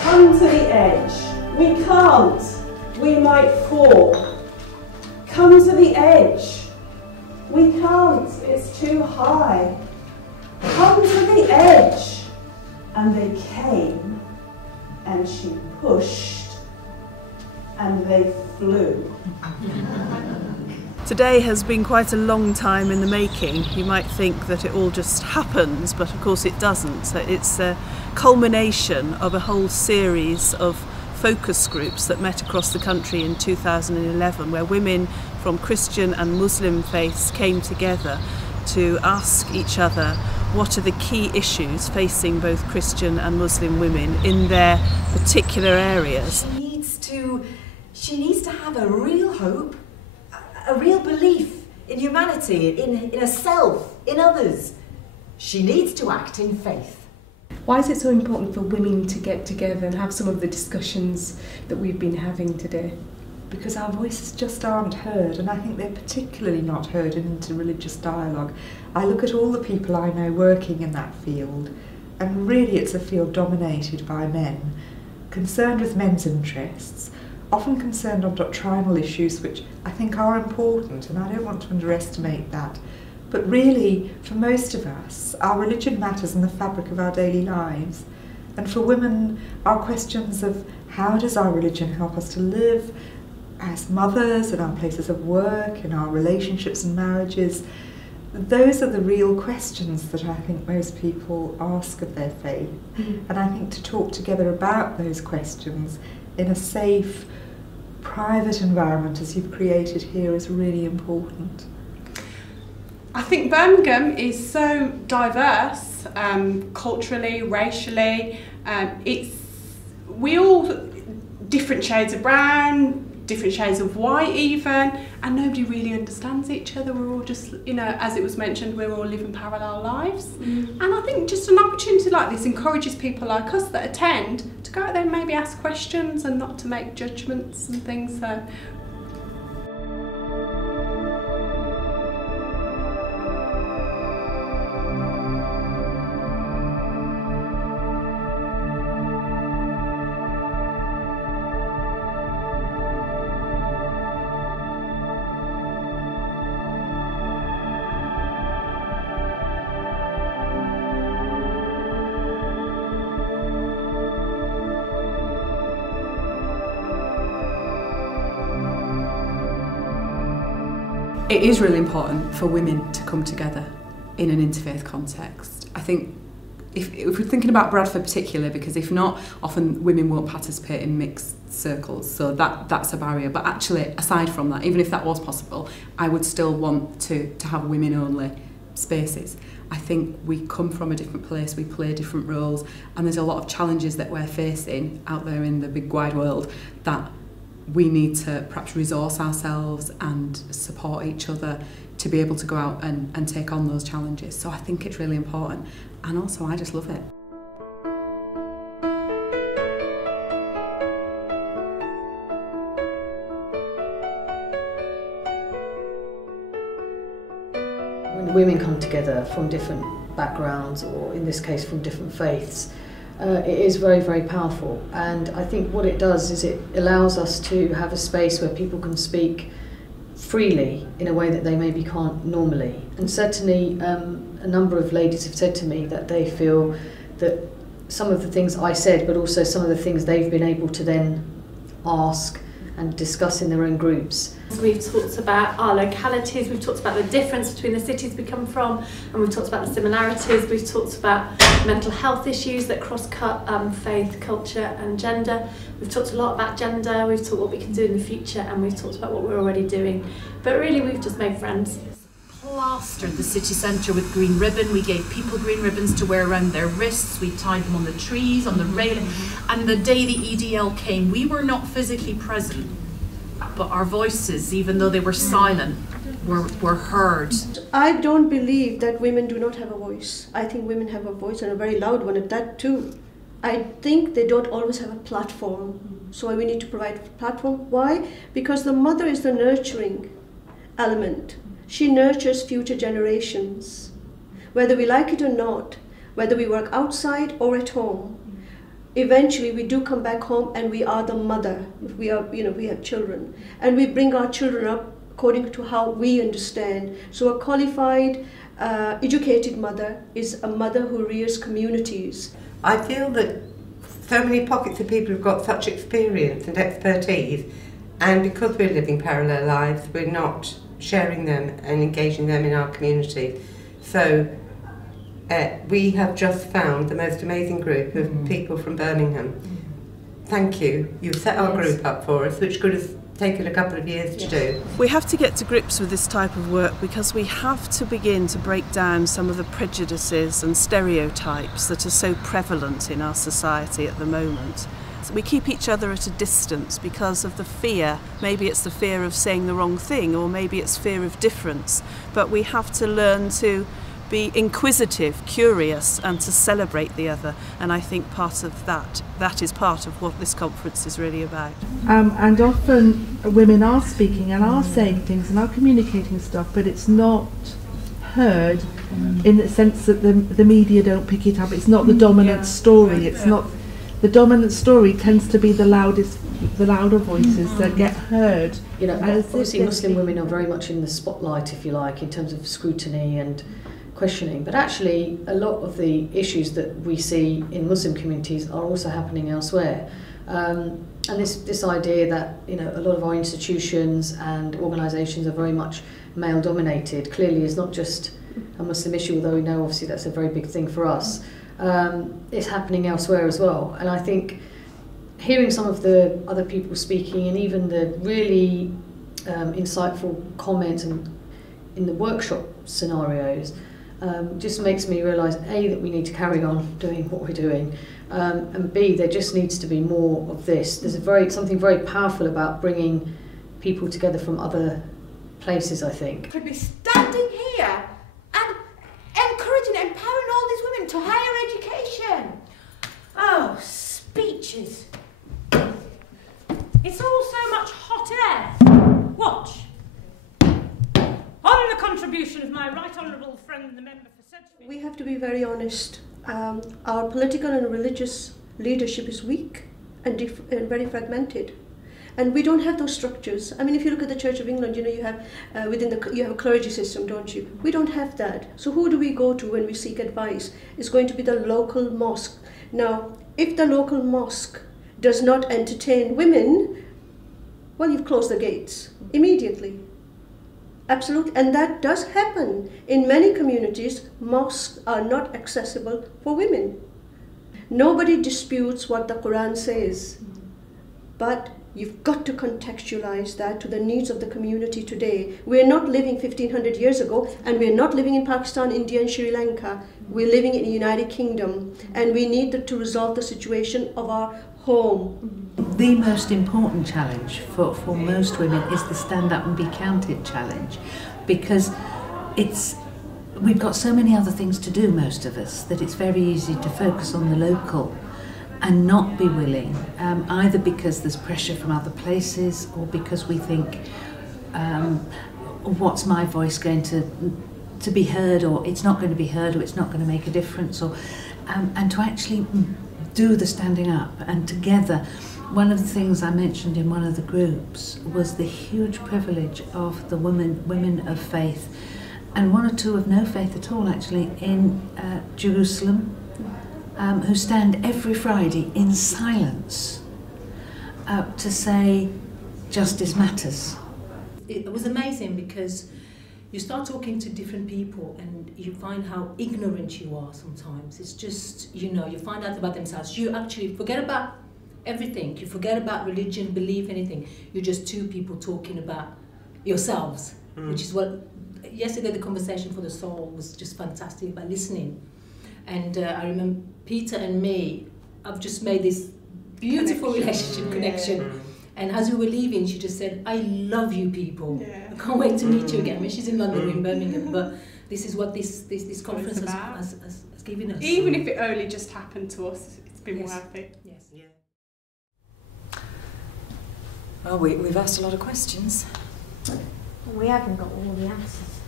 Come to the edge. We can't. We might fall. Come to the edge. We can't. It's too high. Come to the edge. And they came, and she pushed, and they flew. Today has been quite a long time in the making. You might think that it all just happens, but of course it doesn't. So it's a culmination of a whole series of focus groups that met across the country in 2011, where women from Christian and Muslim faiths came together to ask each other what are the key issues facing both Christian and Muslim women in their particular areas. She needs to have a real hope, a real belief in humanity, in herself, in others. She needs to act in faith. Why is it so important for women to get together and have some of the discussions that we've been having today? Because our voices just aren't heard, and I think they're particularly not heard in interreligious dialogue. I look at all the people I know working in that field, and really it's a field dominated by men, concerned with men's interests, often concerned on doctrinal issues which I think are important, and I don't want to underestimate that. But really, for most of us, our religion matters in the fabric of our daily lives. And for women, our questions of how does our religion help us to live as mothers, in our places of work, in our relationships and marriages, those are the real questions that I think most people ask of their faith. And I think to talk together about those questions in a safe, private environment as you've created here is really important. I think Birmingham is so diverse, culturally, racially. We all different shades of brown, different shades of white even, and nobody really understands each other. We're all just, as it was mentioned, we're all living parallel lives. And I think just an opportunity like this encourages people like us that attend to go out there and maybe ask questions and not to make judgments and things. So it is really important for women to come together in an interfaith context. I think if we're thinking about Bradford particularly, because if not, often women won't participate in mixed circles, so that's a barrier. But actually, aside from that, even if that was possible, I would still want to have women-only spaces. I think we come from a different place, we play different roles, and there's a lot of challenges that we're facing out there in the big wide world that we need to perhaps resource ourselves and support each other to be able to go out and take on those challenges. So I think it's really important, and also I just love it. When women come together from different backgrounds, or in this case from different faiths, it is very, very powerful, and I think what it does is it allows us to have a space where people can speak freely in a way that they maybe can't normally. And certainly a number of ladies have said to me that they feel that some of the things I said, but also some of the things they've been able to then ask and discuss in their own groups. We've talked about our localities, we've talked about the difference between the cities we come from, and we've talked about the similarities. We've talked about mental health issues that cross-cut faith, culture and gender. We've talked a lot about gender, we've talked what we can do in the future, and we've talked about what we're already doing. But really we've just made friends. Plastered the city centre with green ribbon. We gave people green ribbons to wear around their wrists. We tied them on the trees, on the railing. And the day the EDL came, we were not physically present, but our voices, even though they were silent, were heard. I don't believe that women do not have a voice. I think women have a voice, and a very loud one at that too. I think they don't always have a platform. So we need to provide a platform. Why? Because the mother is the nurturing element. She nurtures future generations. Whether we like it or not, whether we work outside or at home, eventually we do come back home and we are the mother. If we are, we have children, and we bring our children up according to how we understand. So a qualified, educated mother is a mother who rears communities. I feel that so many pockets of people have got such experience and expertise, and because we're living parallel lives, we're not sharing them and engaging them in our community. So we have just found the most amazing group of people from Birmingham. Thank you. You've set our group up for us, which could have taken a couple of years to do. We have to get to grips with this type of work because we have to begin to break down some of the prejudices and stereotypes that are so prevalent in our society at the moment. We keep each other at a distance because of the fear. Maybe it's the fear of saying the wrong thing, or maybe it's fear of difference. But we have to learn to be inquisitive, curious, and to celebrate the other. And I think part of that is part of what this conference is really about. And often women are speaking and are saying things and are communicating stuff, but it's not heard in the sense that the media don't pick it up. It's not the dominant story. It's not the dominant story. Tends to be the louder voices that get heard. Obviously Muslim women are very much in the spotlight, if you like, in terms of scrutiny and questioning, but actually a lot of the issues that we see in Muslim communities are also happening elsewhere. And this idea that a lot of our institutions and organisations are very much male dominated clearly is not just a Muslim issue, although we know obviously that's a very big thing for us. It's happening elsewhere as well, and I think hearing some of the other people speaking and even the really insightful comments and in the workshop scenarios just makes me realise A, that we need to carry on doing what we're doing, and B, there just needs to be more of this. There's something very powerful about bringing people together from other places, I think. Could be standing here and encouraging and empowering all these women to higher education. Oh, speeches. It's all so much hot air. Watch. On the contribution of my right honourable friend, the member for Sedgefield. We have to be very honest. Our political and religious leadership is weak and very fragmented, and we don't have those structures. I mean, if you look at the Church of England, you have you have a clergy system, don't you? We don't have that. So who do we go to when we seek advice? It's going to be the local mosque. Now, if the local mosque does not entertain women, well, you've closed the gates immediately. Absolutely, and that does happen. In many communities, mosques are not accessible for women. Nobody disputes what the Quran says, but you've got to contextualize that to the needs of the community today. We're not living 1500 years ago, and we're not living in Pakistan, India and Sri Lanka. We're living in the United Kingdom, and we need to resolve the situation of our home. The most important challenge for most women is the stand up and be counted challenge, because we've got so many other things to do, most of us, that it's very easy to focus on the local and not be willing, either because there's pressure from other places or because we think, what's my voice going to be heard, or it's not going to be heard, or it's not going to make a difference, or and to actually do the standing up. And together, one of the things I mentioned in one of the groups was the huge privilege of the women of faith, and one or two of no faith at all actually, in Jerusalem, who stand every Friday in silence to say justice matters. It was amazing because you start talking to different people and you find how ignorant you are sometimes. It's just, you find out about themselves. You actually forget about everything. You forget about religion, belief, anything. You're just two people talking about yourselves, which is what, yesterday the conversation for the soul was just fantastic, by listening. And I remember Peter and me, I've just made this beautiful relationship connection. And as we were leaving, she just said, I love you people. I can't wait to meet you again. I mean, she's in London, we're in Birmingham, but this is what this conference has given us. Even if it only just happened to us, it's been worth it. Yes. Yeah. Well, we've asked a lot of questions. We haven't got all the answers.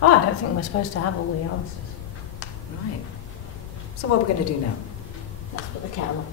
Oh, I don't think we're supposed to have all the answers. Right. So what are we going to do now? Let's put the kettle on.